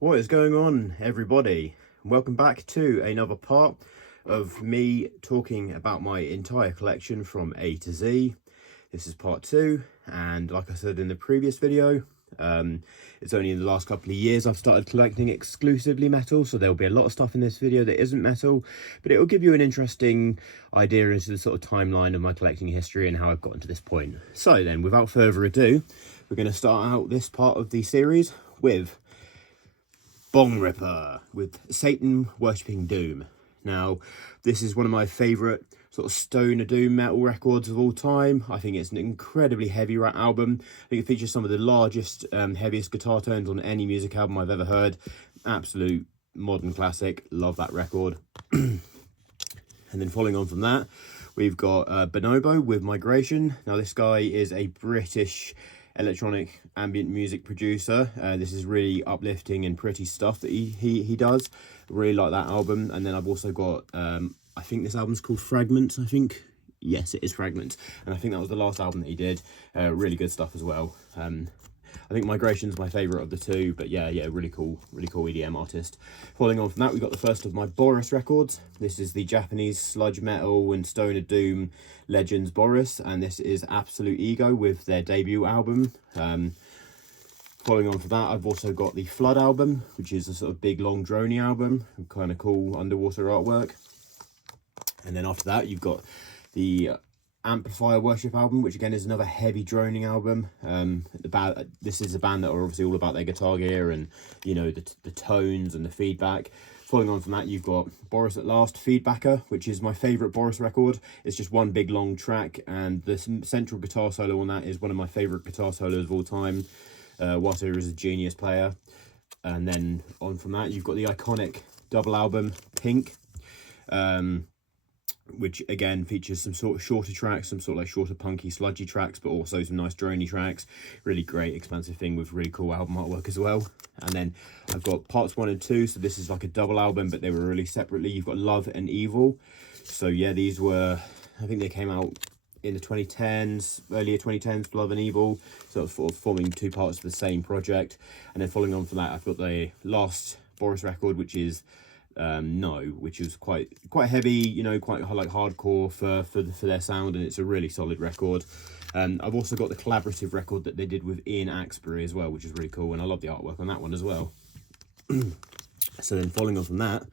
What is going on, everybody? Welcome back to another part of me talking about my entire collection from A to Z. This is part 2, and like I said in the previous video, it's only in the last couple of years I've started collecting exclusively metal, so there'll be a lot of stuff in this video that isn't metal, but it will give you an interesting idea into the sort of timeline of my collecting history and how I've gotten to this point. So then, without further ado, we're going to start out this part of the series with Bong Ripper, with Satan Worshipping Doom. Now, this is one of my favourite sort of stoner doom metal records of all time. I think it's an incredibly heavy album. I think it features some of the largest, heaviest guitar tones on any music album I've ever heard. Absolute modern classic. Love that record. And then following on from that, we've got Bonobo with Migration. Now, this guy is a British electronic ambient music producer. This is really uplifting and pretty stuff that he does. Really like that album. And then I've also got I think this album's called Fragments. Yes, it is Fragments, and I think that was the last album that he did. Really good stuff as well. I think Migration's my favourite of the two, but yeah, really cool EDM artist. Following on from that, we got the first of my Boris records. This is the Japanese sludge metal and stoner doom legends Boris, and this is Absolute Ego with their debut album. Following on from that, I've also got the Flood album, which is a sort of big, long, drony album, kind of cool underwater artwork. And then after that, you've got the Amplifier Worship album, which again is another heavy droning album. This is a band that are obviously all about their guitar gear and, you know, the tones and the feedback. Following on from that, you've got Boris at Last, Feedbacker, which is my favourite Boris record. It's just one big long track, and the central guitar solo on that is one of my favourite guitar solos of all time. Water is a genius player. And then on from that, you've got the iconic double album, Pink, which again features some sort of shorter tracks, some sort of like shorter punky sludgy tracks, but also some nice drony tracks. Really great expansive thing with really cool album artwork as well. And then I've got parts 1 and 2, so this is like a double album, but they were released separately. You've got Love and Evil. So yeah, these were, I think they came out in the 2010s, earlier 2010s, Love and Evil, sort of forming two parts of the same project. And then following on from that, I've got the last Boris record, which is No, which is quite heavy, you know, quite like hardcore for their sound, and it's a really solid record. I've also got the collaborative record that they did with Ian Axbury as well, which is really cool, and I love the artwork on that one as well. So then following on from that,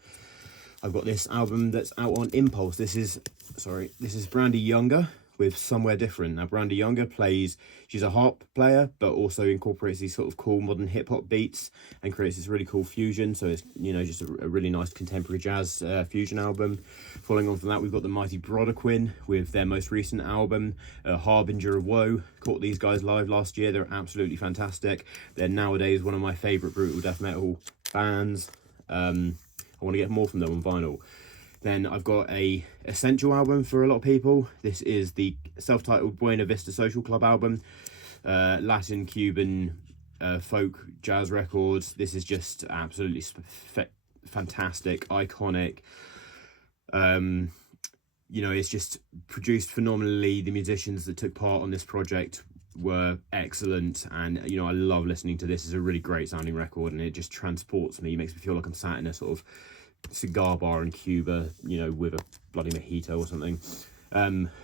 I've got this album that's out on Impulse. This is Brandy Younger with Somewhere Different. Now, Brandy Younger she's a harp player, but also incorporates these sort of cool modern hip-hop beats and creates this really cool fusion. So it's, you know, just a really nice contemporary jazz fusion album. Following on from that, we've got the Mighty Brodequin with their most recent album, Harbinger of Woe. Caught these guys live last year. They're absolutely fantastic. They're nowadays one of my favourite brutal death metal bands. I want to get more from them on vinyl. Then I've got a essential album for a lot of people. This is the self-titled Buena Vista Social Club album. Latin, Cuban, folk, jazz records. This is just absolutely fantastic, iconic. You know, it's just produced phenomenally. The musicians that took part on this project were excellent, and you know, I love listening to this. It's a really great sounding record, and it just transports me. It makes me feel like I'm sat in a sort of cigar bar in Cuba, you know, with a bloody mojito or something.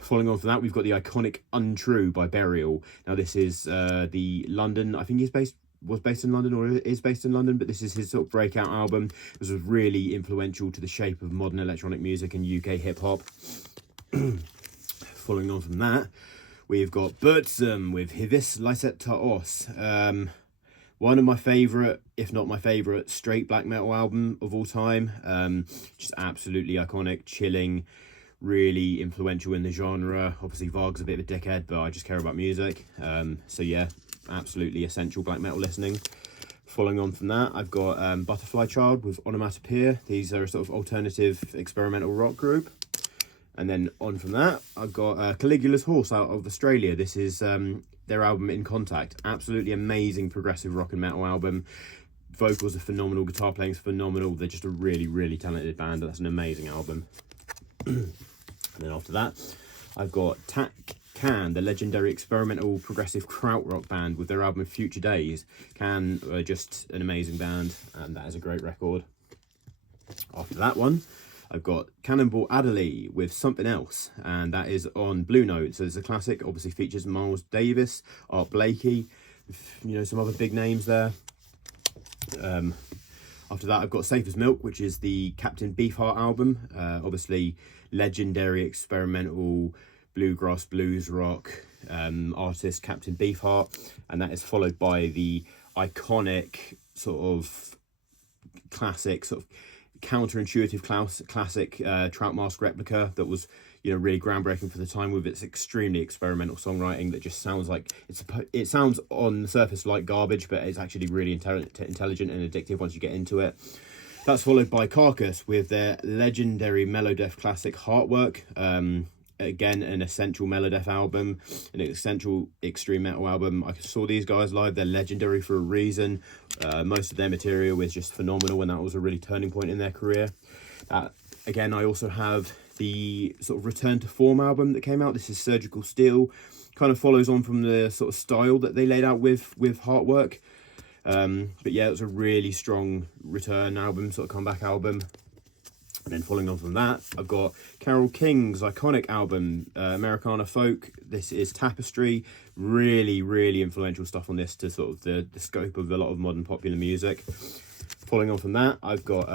Following on from that, we've got the iconic Untrue by Burial. Now, this is the London, I think was based in London, or is based in London, but this is his sort of breakout album. This was really influential to the shape of modern electronic music and UK hip-hop. Following on from that, we've got Birdsum with Hivis Lyset Taos. One of my favourite, if not my favourite, straight black metal album of all time. Just absolutely iconic, chilling, really influential in the genre. Obviously, Varg's a bit of a dickhead, but I just care about music. So yeah, absolutely essential black metal listening. Following on from that, I've got Butterfly Child with Onomatopoeia. These are a sort of alternative experimental rock group. And then on from that, I've got Caligula's Horse out of Australia. This is their album In Contact. Absolutely amazing progressive rock and metal album. Vocals are phenomenal, guitar playing's phenomenal. They're just a really talented band. That's an amazing album. And then after that, I've got Can, the legendary experimental progressive krautrock band with their album Future Days. Can are just an amazing band, and that is a great record. After that one, I've got Cannonball Adderley with Something Else, and that is on Blue Note. So it's a classic, obviously features Miles Davis, Art Blakey, you know, some other big names there. After that, I've got Safe as Milk, which is the Captain Beefheart album. Obviously, legendary experimental bluegrass blues rock artist Captain Beefheart, and that is followed by the iconic sort of classic, sort of counterintuitive classic Trout Mask replica that was, you know, really groundbreaking for the time with its extremely experimental songwriting that just sounds like it sounds on the surface like garbage, but it's actually really intelligent and addictive once you get into it. That's followed by Carcass with their legendary Melodeath classic Heartwork. Again, an essential Melodeath album, an essential extreme metal album. I saw these guys live. They're legendary for a reason. Most of their material is just phenomenal, and that was a really turning point in their career. Again, I also have the sort of Return to Form album that came out. This is Surgical Steel. Kind of follows on from the sort of style that they laid out with Heartwork. But yeah, it was a really strong return album, sort of comeback album. And then following on from that, I've got Carole King's iconic album, Americana Folk. This is Tapestry. Really, really influential stuff on this to sort of the scope of a lot of modern popular music. Following on from that, I've got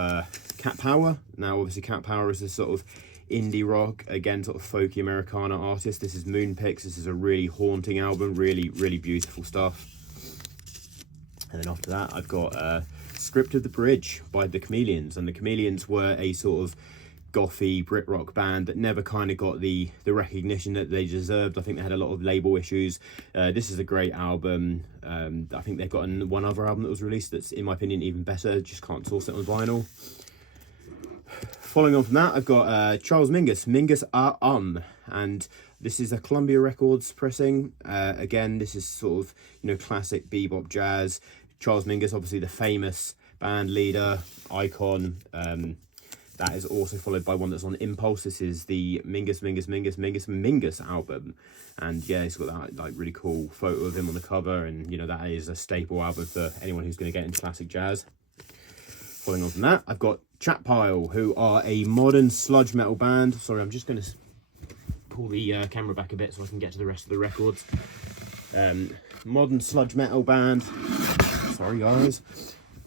Cat Power. Now, obviously, Cat Power is a sort of indie rock, again, sort of folky Americana artist. This is Moonpix. This is a really haunting album, really, really beautiful stuff. And then after that, I've got Script of the Bridge by The Chameleons, and The Chameleons were a sort of gothy Brit rock band that never kind of got the recognition that they deserved. I think they had a lot of label issues. This is a great album. I think they've got one other album that was released that's, in my opinion, even better. Just can't source it on vinyl. Following on from that, I've got Charles Mingus and this is a Columbia Records pressing. Again, this is sort of, you know, classic bebop jazz. Charles Mingus, obviously the famous band leader, icon. That is also followed by one that's on Impulse. This is the Mingus album. And yeah, it's got that like really cool photo of him on the cover. And, you know, that is a staple album for anyone who's going to get into classic jazz. Following on from that, I've got Chat Pile, who are a modern sludge metal band. Sorry, I'm just going to pull the camera back a bit so I can get to the rest of the records. Modern sludge metal band. Sorry, guys.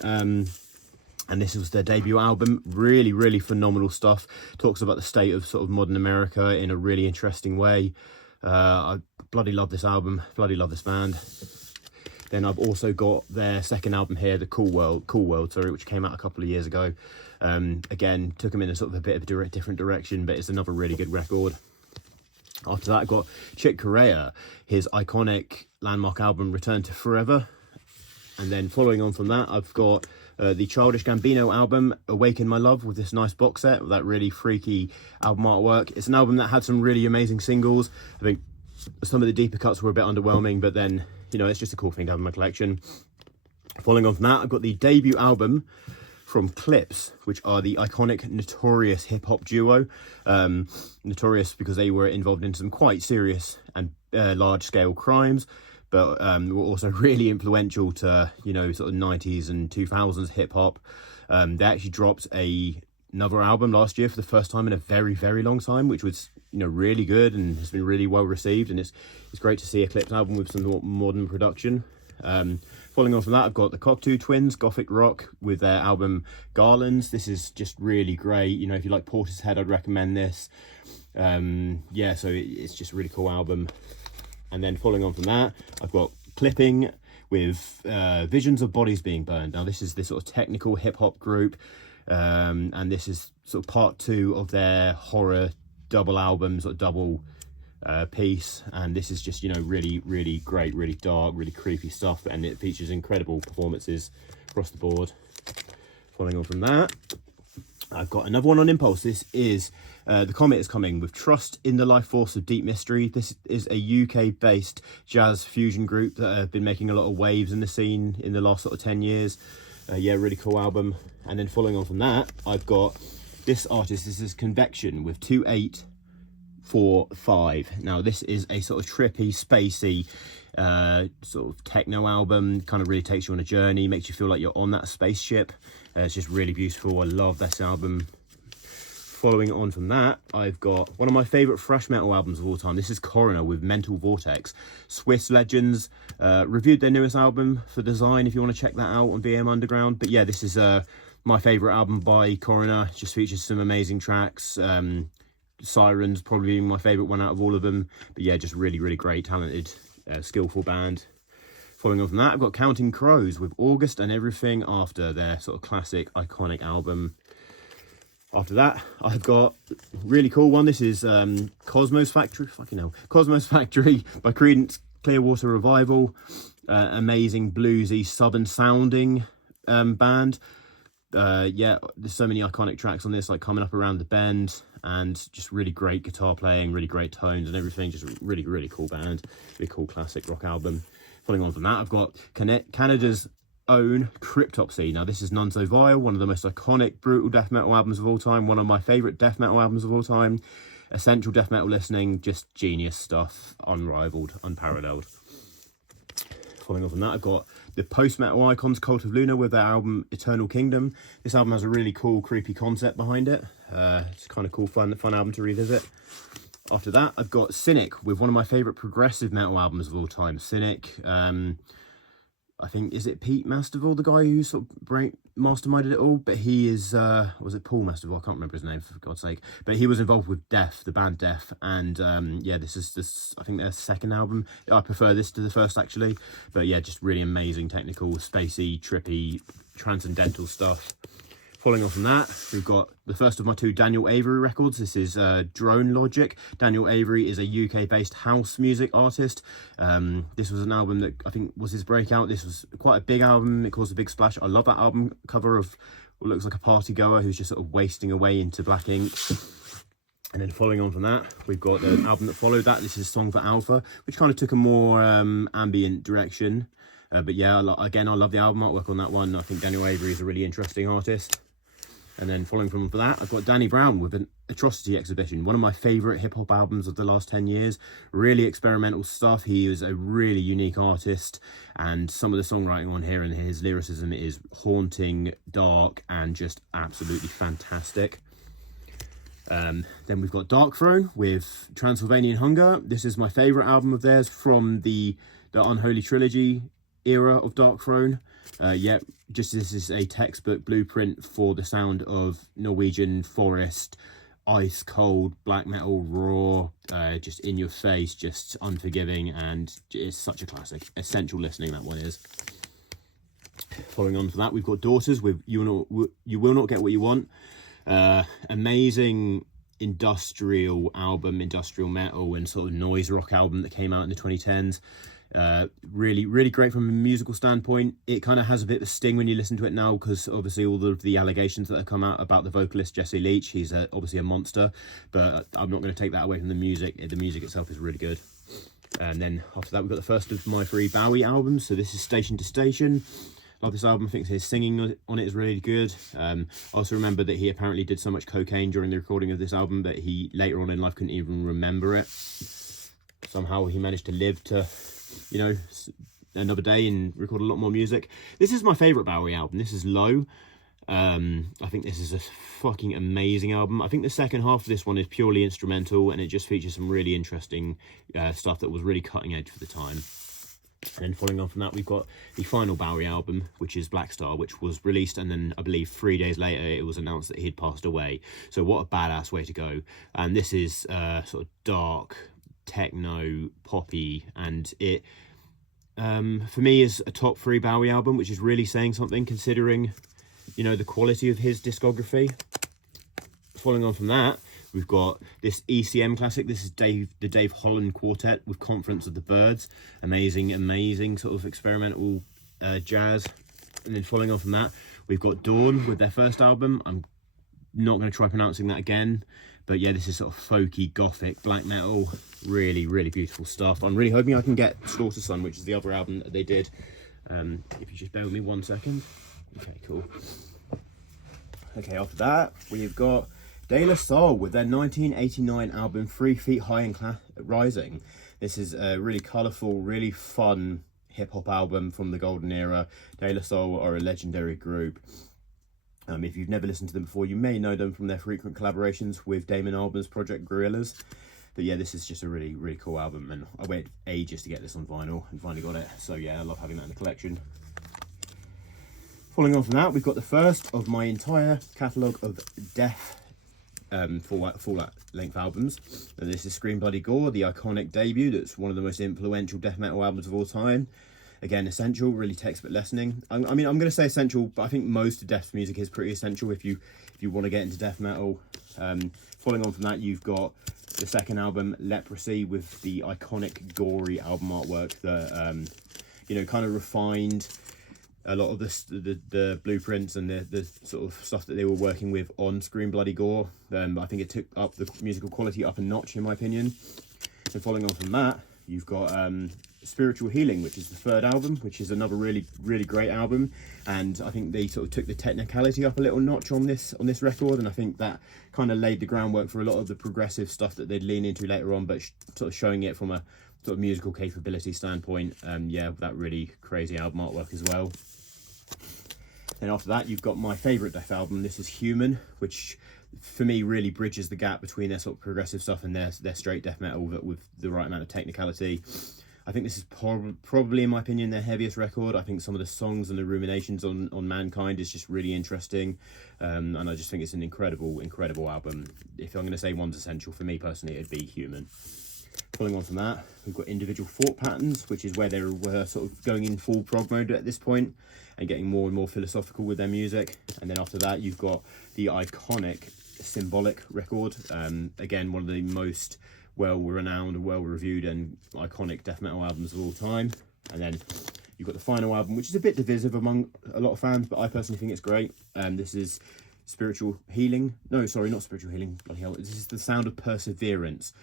And this was their debut album. Really, really phenomenal stuff. Talks about the state of sort of modern America in a really interesting way. I bloody love this album. Bloody love this band. Then I've also got their second album here, the Cool World, sorry, which came out a couple of years ago. Again, took them in a sort of a bit of a different direction, but it's another really good record. After that, I've got Chick Corea, his iconic landmark album, Return to Forever. And then following on from that, I've got the Childish Gambino album, Awaken My Love, with this nice box set, with that really freaky album artwork. It's an album that had some really amazing singles. I think some of the deeper cuts were a bit underwhelming, but then, you know, it's just a cool thing to have in my collection. Following on from that, I've got the debut album from Clips, which are the iconic Notorious hip-hop duo. Notorious because they were involved in some quite serious and large-scale crimes, but were also really influential to, you know, sort of 90s and 2000s hip-hop. They actually dropped another album last year for the first time in a very, very long time, which was, you know, really good and has been really well received. And it's great to see a Clips album with some more modern production. Following on from that, I've got the Cocteau Twins, Gothic Rock, with their album Garlands. This is just really great. You know, if you like Portishead, I'd recommend this. Yeah, so it's just a really cool album. And then following on from that, I've got Clipping with Visions of Bodies Being Burned. Now, this is this sort of technical hip-hop group, and this is sort of part 2 of their horror double album, sort of double piece. And this is just, you know, really, really great, really dark, really creepy stuff, and it features incredible performances across the board. Following on from that, I've got another one on Impulse. This is The Comet Is Coming with Trust in the Life Force of Deep Mystery. This is a UK-based jazz fusion group that have been making a lot of waves in the scene in the last sort of 10 years. Yeah, really cool album. And then following on from that, I've got this artist. This is Convection with 28 4-5. Now this is a sort of trippy, spacey, sort of techno album. Kind of really takes you on a journey, makes you feel like you're on that spaceship. It's just really beautiful. I love this album. Following on from that, I've got one of my favourite thrash metal albums of all time. This is Coroner with Mental Vortex. Swiss legends. Reviewed their newest album for Design if you want to check that out on VM Underground. But yeah, this is my favourite album by Coroner. It just features some amazing tracks. Sirens probably my favourite one out of all of them. But yeah, just really, really great, talented, skillful band. Following on from that, I've got Counting Crows with August and Everything After, their sort of classic, iconic album. After that, I've got a really cool one. This is Cosmos Factory. Fucking hell. Cosmos Factory by Creedence Clearwater Revival. Amazing bluesy southern sounding band. Yeah, there's so many iconic tracks on this, like Coming Up Around the Bend, and just really great guitar playing, really great tones and everything. Just a really, really cool band. Really cool classic rock album. Following on from that, I've got Canada's own Cryptopsy. Now this is None So Vile, one of the most iconic brutal death metal albums of all time, one of my favourite death metal albums of all time. Essential death metal listening, just genius stuff, unrivaled, unparalleled. Following on from that, I've got the post-metal icons Cult of Luna with their album Eternal Kingdom. This album has a really cool, creepy concept behind it. It's kind of cool, fun album to revisit. After that, I've got Cynic with one of my favourite progressive metal albums of all time. Cynic, I think, is it Pete Masterville, the guy who sort of masterminded it all? But he is, was it Paul Masterville? I can't remember his name, for God's sake. But he was involved with Death, the band Death. And yeah, this is, I think, their second album. I prefer this to the first, actually. But yeah, just really amazing, technical, spacey, trippy, transcendental stuff. Following on from that, we've got the first of my two Daniel Avery records. This is Drone Logic. Daniel Avery is a UK-based house music artist. This was an album that I think was his breakout. This was quite a big album. It caused a big splash. I love that album cover of what looks like a party goer who's just sort of wasting away into black ink. And then following on from that, we've got the album that followed that. This is Song for Alpha, which kind of took a more ambient direction. But yeah, again, I love the album artwork on that one. I think Daniel Avery is a really interesting artist. And then following from that, I've got Danny Brown with an Atrocity Exhibition, one of my favourite hip-hop albums of the last 10 years. Really experimental stuff. He is a really unique artist, and some of the songwriting on here and his lyricism is haunting, dark, and just absolutely fantastic. Then we've got Dark Throne with Transylvanian Hunger. This is my favourite album of theirs from the Unholy Trilogy era of Dark Throne. Yeah, just this is a textbook blueprint for the sound of Norwegian forest, ice cold, black metal, raw, just in your face, just unforgiving, and it's such a classic. Essential listening, that one is. Following on from that, we've got Daughters with You Will Not Get What You Want. Amazing industrial album, industrial metal and sort of noise rock album that came out in the 2010s. Really, really great from a musical standpoint. It kind of has a bit of a sting when you listen to it now, because obviously all of the allegations that have come out about the vocalist Jesse Leach. He's obviously a monster, but I'm not going to take that away from the music. The music itself is really good. And then after that, we've got the first of my 3 Bowie albums. So this is Station to Station. Love this album. I think his singing on it is really good. I also remember that he apparently did so much cocaine during the recording of this album that he later on in life couldn't even remember it. Somehow he managed to live to, you know, another day and record a lot more music. This is my favourite Bowie album. This is Low. I think this is a fucking amazing album. I think the second half of this one is purely instrumental, and it just features some really interesting stuff that was really cutting edge for the time. And then following on from that, we've got the final Bowie album, which is Black Star, which was released, and then I believe 3 days later it was announced that he'd passed away. So what a badass way to go. And this is sort of dark, techno, poppy, and it for me is a top 3 Bowie album, which is really saying something considering, you know, the quality of his discography. Following on from that, we've got this ECM classic. This is the Dave Holland Quartet with Conference of the Birds. Amazing sort of experimental jazz. And then following on from that, we've got Dawn with their first album. I'm not going to try pronouncing that again, but yeah, this is sort of folky, gothic, black metal. Really, really beautiful stuff. I'm really hoping I can get Slaughter Sun, which is the other album that they did. If you just bear with me 1 second. Okay, cool. Okay, after that, we've got De La Soul with their 1989 album 3 Feet High and Rising. This is a really colourful, really fun hip-hop album from the golden era. De La Soul are a legendary group. If you've never listened to them before, you may know them from their frequent collaborations with Damon Albarn's project Gorillaz. But yeah, this is just a really, really cool album, and I waited ages to get this on vinyl and finally got it. So yeah, I love having that in the collection. Following on from that, we've got the first of my entire catalogue of Def full length albums. And this is Scream Bloody Gore, the iconic debut that's one of the most influential death metal albums of all time. Again, essential, really textbook lessoning. I mean, I'm going to say essential, but I think most of Def's music is pretty essential if you want to get into death metal. Following on from that, you've got the second album, Leprosy, with the iconic gory album artwork that you know, kind of refined a lot of the blueprints and the sort of stuff that they were working with on Scream Bloody Gore. I think it took up the musical quality up a notch, in my opinion. And following on from that, you've got Spiritual Healing, which is the third album, which is another really, really great album. And I think they sort of took the technicality up a little notch on this record, and I think that kind of laid the groundwork for a lot of the progressive stuff that they'd lean into later on, but sort of showing it from a sort of musical capability standpoint. Yeah, that really crazy album artwork as well. Then after that, you've got my favourite Death album. This is Human, which for me really bridges the gap between their sort of progressive stuff and their straight death metal, but with the right amount of technicality. I think this is probably, in my opinion, their heaviest record. I think some of the songs and the ruminations on Mankind is just really interesting, and I just think it's an incredible album. If I'm going to say one's essential, for me personally, it'd be Human. Following on from that, we've got Individual Thought Patterns, which is where they were sort of going in full prog mode at this point and getting more and more philosophical with their music. And then after that, you've got the iconic Symbolic record, again, one of the most well-renowned, well-reviewed and iconic death metal albums of all time. And then you've got the final album, which is a bit divisive among a lot of fans, but I personally think it's great. This is Spiritual Healing. No, sorry, not Spiritual Healing. Bloody hell. This is The Sound of Perseverance,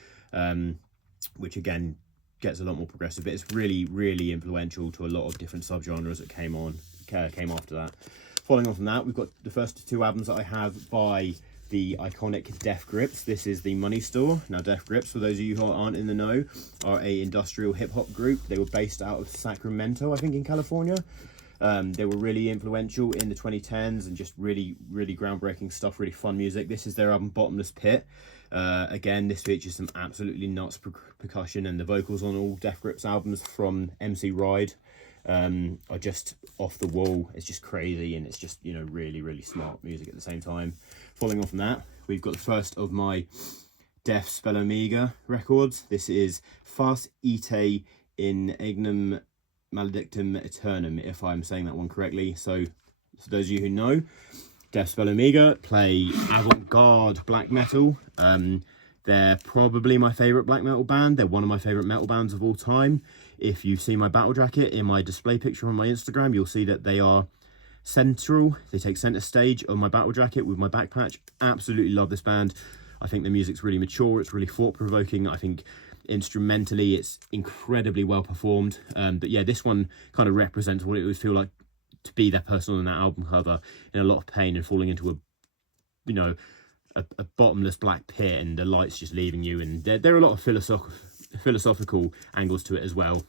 which again gets a lot more progressive. But it's really, really influential to a lot of different subgenres that came after that. Following on from that, we've got the first two albums that I have by the iconic Death Grips. This is the Money Store. Now, Death Grips, for those of you who aren't in the know, are a industrial hip-hop group. They were based out of Sacramento, I think, in California. They were really influential in the 2010s and just really, really groundbreaking stuff, really fun music. This is their album Bottomless Pit. Again, this features some absolutely nuts percussion, and the vocals on all Death Grips albums from MC Ride are just off the wall. It's just crazy, and it's just, you know, really, really smart music at the same time. Following on from that, we've got the first of my Death Spell Omega records. This is Fas Ite in Egnum Maledictum Eternum, if I'm saying that one correctly. So, for those of you who know, Death Spell Omega play avant-garde black metal. They're probably my favourite black metal band. They're one of my favourite metal bands of all time. If you see my battle jacket in my display picture on my Instagram, you'll see that they are central. They take centre stage on my battle jacket with my back patch. Absolutely love this band. I think the music's really mature. It's really thought-provoking. I think instrumentally it's incredibly well performed. But yeah, this one kind of represents what it would feel like to be that person on that album cover, in a lot of pain and falling into a bottomless black pit, and the lights just leaving you. And there are a lot of philosophical angles to it as well,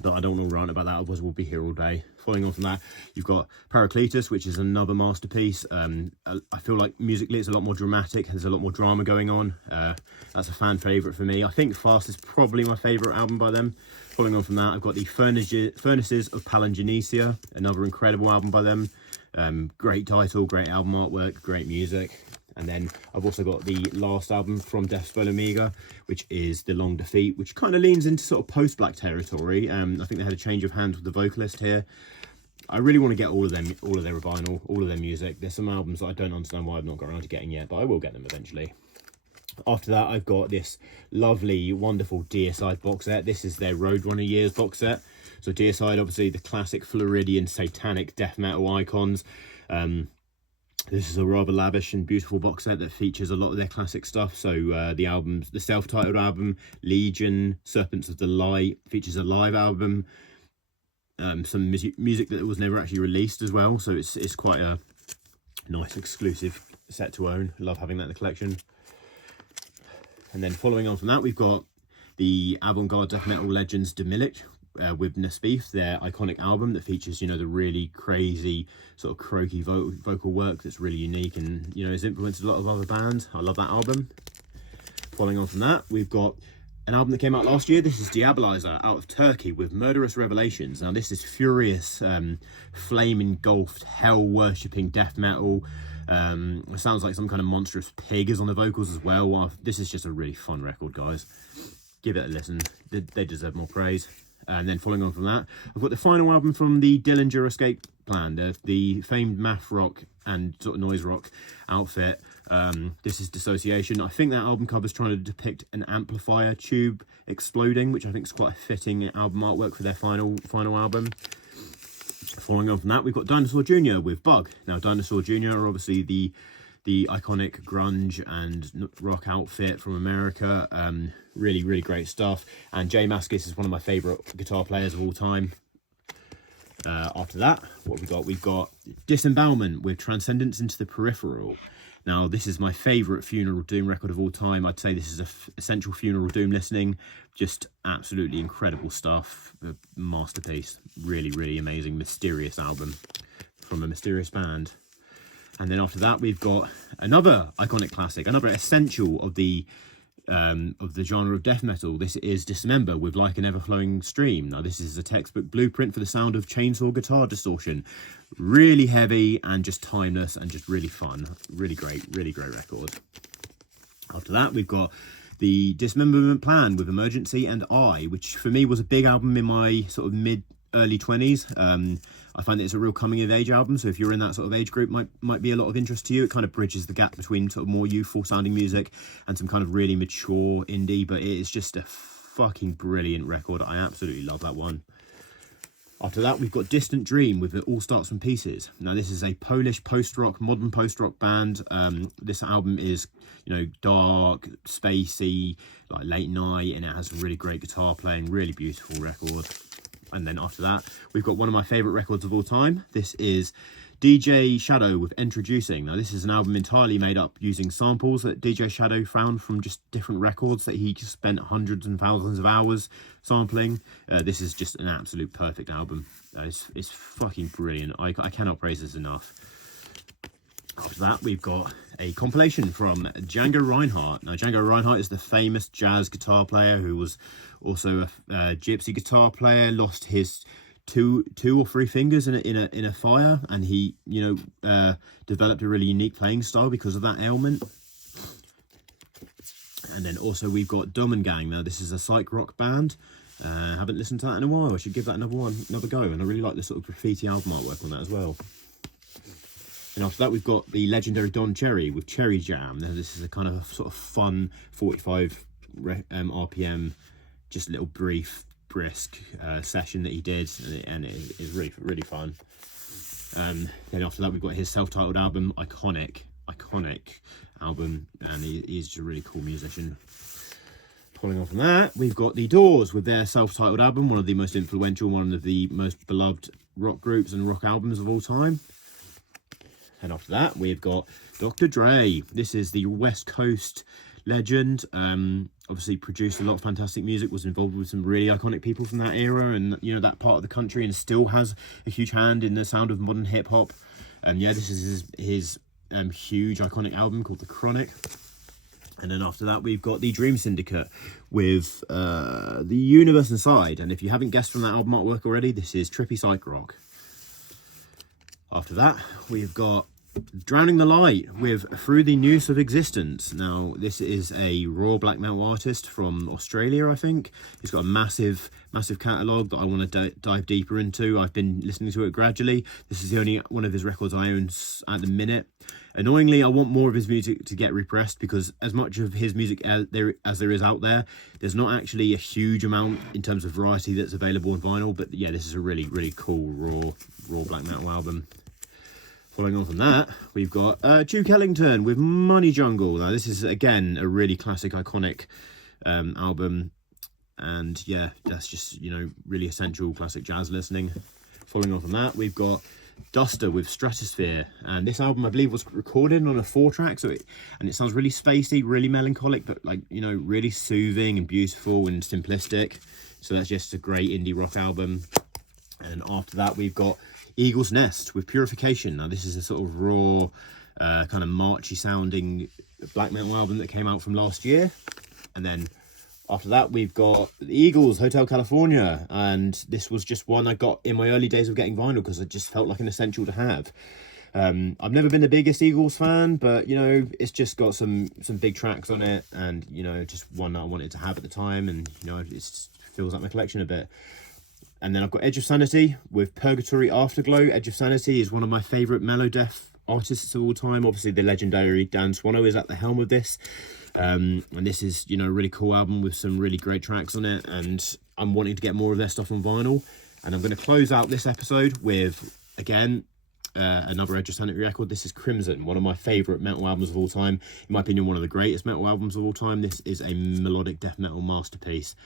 but I don't want to rant about that, otherwise we'll be here all day. Following on from that, you've got Paracletus, which is another masterpiece. I feel like musically it's a lot more dramatic. There's a lot more drama going on. That's a fan favourite for me. I think Fast is probably my favourite album by them. Following on from that, I've got the Furnaces of Palingenesia, another incredible album by them. Great title, great album artwork, great music. And then I've also got the last album from Death Spell Omega, which is The Long Defeat, which kind of leans into sort of post-black territory. I think they had a change of hands with the vocalist here. I really want to get all of their vinyl, all of their music. There's some albums that I don't understand why I've not got around to getting yet, but I will get them eventually. After that, I've got this lovely, wonderful Deicide box set. This is their Roadrunner Years box set. So Deicide, obviously the classic Floridian satanic death metal icons. This is a rather lavish and beautiful box set that features a lot of their classic stuff. So the self-titled album, Legion, Serpents of the Light, features a live album, some music that was never actually released as well. So it's quite a nice exclusive set to own. Love having that in the collection. And then following on from that, we've got the avant-garde death metal legends Demilic with Naspith, their iconic album that features, the really crazy sort of croaky vocal work that's really unique and, has influenced a lot of other bands. I love that album. Following on from that, we've got an album that came out last year. This is Diabolizer out of Turkey with Murderous Revelations. Now, this is furious, flame-engulfed, hell-worshipping death metal. It sounds like some kind of monstrous pig is on the vocals as well. Wow, this is just a really fun record, guys. Give it a listen. They deserve more praise. And then following on from that, I've got the final album from the Dillinger Escape Plan, the famed math rock and sort of noise rock outfit. This is Dissociation. I think that album cover is trying to depict an amplifier tube exploding, which I think is quite a fitting album artwork for their final album. Following on from that, we've got Dinosaur Jr. with Bug. Now, Dinosaur Jr. are obviously the iconic grunge and rock outfit from America. Really, really great stuff. And Jay Mascis is one of my favourite guitar players of all time. After that, what have we got? We've got Disembowelment with Transcendence into the Peripheral. Now, this is my favourite Funeral Doom record of all time. I'd say this is essential Funeral Doom listening. Just absolutely incredible stuff. A masterpiece. Really, really amazing, mysterious album from a mysterious band. And then after that, we've got another iconic classic, another essential of the genre of death metal. This is Dismember with Like an Ever-Flowing Stream. Now, this is a textbook blueprint for the sound of chainsaw guitar distortion. Really heavy and just timeless and just really fun. Really great record. After that, we've got the Dismemberment Plan with Emergency and I, which for me was a big album in my sort of early 20s. I find that it's a real coming of age album, so if you're in that sort of age group, might be a lot of interest to you. It kind of bridges the gap between sort of more youthful sounding music and some kind of really mature indie, but it is just a fucking brilliant record. I absolutely love that one. After that, we've got Distant Dream with It All Starts From Pieces. Now, this is a Polish post-rock, modern post-rock band. This album is, dark, spacey, like late night, and it has really great guitar playing, really beautiful record. And then after that, we've got one of my favourite records of all time. This is DJ Shadow with Introducing. Now, this is an album entirely made up using samples that DJ Shadow found from just different records that he just spent hundreds and thousands of hours sampling. This is just an absolute perfect album. It's fucking brilliant. I cannot praise this enough. After that, we've got a compilation from Django Reinhardt. Now, Django Reinhardt is the famous jazz guitar player who was also a gypsy guitar player, lost his two or three fingers in a fire, and he developed a really unique playing style because of that ailment. And then also we've got Domengang. Now, this is a psych rock band. Haven't listened to that in a while. I should give that another go, and I really like the sort of graffiti album artwork on that as well. And after that, we've got the legendary Don Cherry with Cherry Jam. Now, this is a kind of sort of fun 45 RPM, just a little brief, brisk session that he did, and it is really, really fun. Then after that, we've got his self-titled album, iconic album, and he's just a really cool musician. Following on from that, we've got The Doors with their self-titled album, one of the most influential, one of the most beloved rock groups and rock albums of all time. And after that, we've got Dr. Dre. This is the West Coast legend. Obviously produced a lot of fantastic music, was involved with some really iconic people from that era and, that part of the country, and still has a huge hand in the sound of modern hip hop. And yeah, this is his huge iconic album called The Chronic. And then after that, we've got the Dream Syndicate with The Universe Inside. And if you haven't guessed from that album artwork already, this is trippy psych rock. After that, we've got Drowning the Light with Through the Noose of Existence. Now, this is a raw black metal artist from Australia, I think. He's got a massive catalogue that I want to dive deeper into. I've been listening to it gradually. This is the only one of his records I own at the minute. Annoyingly, I want more of his music to get repressed, because as much of his music as there is out there, there's not actually a huge amount in terms of variety that's available on vinyl. But yeah, this is a really, really cool raw black metal album. Following on from that, we've got Duke Ellington with Money Jungle. Now, this is, again, a really classic, iconic album. And, yeah, that's just, really essential classic jazz listening. Following on from that, we've got Duster with Stratosphere, and this album I believe was recorded on a 4-track, and it sounds really spacey, really melancholic, but like, you know, really soothing and beautiful and simplistic. So that's just a great indie rock album. And after that we've got Eagle's Nest with Purification. Now this is a sort of raw, kind of marchy sounding black metal album that came out from last year. And then after that we've got the Eagles, Hotel California, and this was just one I got in my early days of getting vinyl because it just felt like an essential to have. I've never been the biggest Eagles fan, but you know, it's just got some big tracks on it, and you know, just one that I wanted to have at the time, and you know, it fills up my collection a bit. And then I've got Edge of Sanity with Purgatory Afterglow. Edge of Sanity is one of my favourite melodeath artists of all time. Obviously the legendary Dan Swano is at the helm of this. And this is, you know, a really cool album with some really great tracks on it, and I'm wanting to get more of their stuff on vinyl. And I'm going to close out this episode with, again, another Edge of Sanity record. This is Crimson, one of my favourite metal albums of all time. In my opinion, one of the greatest metal albums of all time. This is a melodic death metal masterpiece.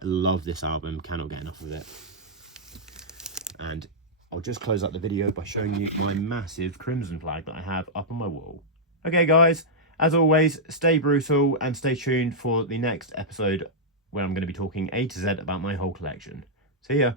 Love this album, cannot get enough of it. And I'll just close out the video by showing you my massive Crimson flag that I have up on my wall. Okay guys, as always, stay brutal and stay tuned for the next episode where I'm going to be talking A to Z about my whole collection. See ya.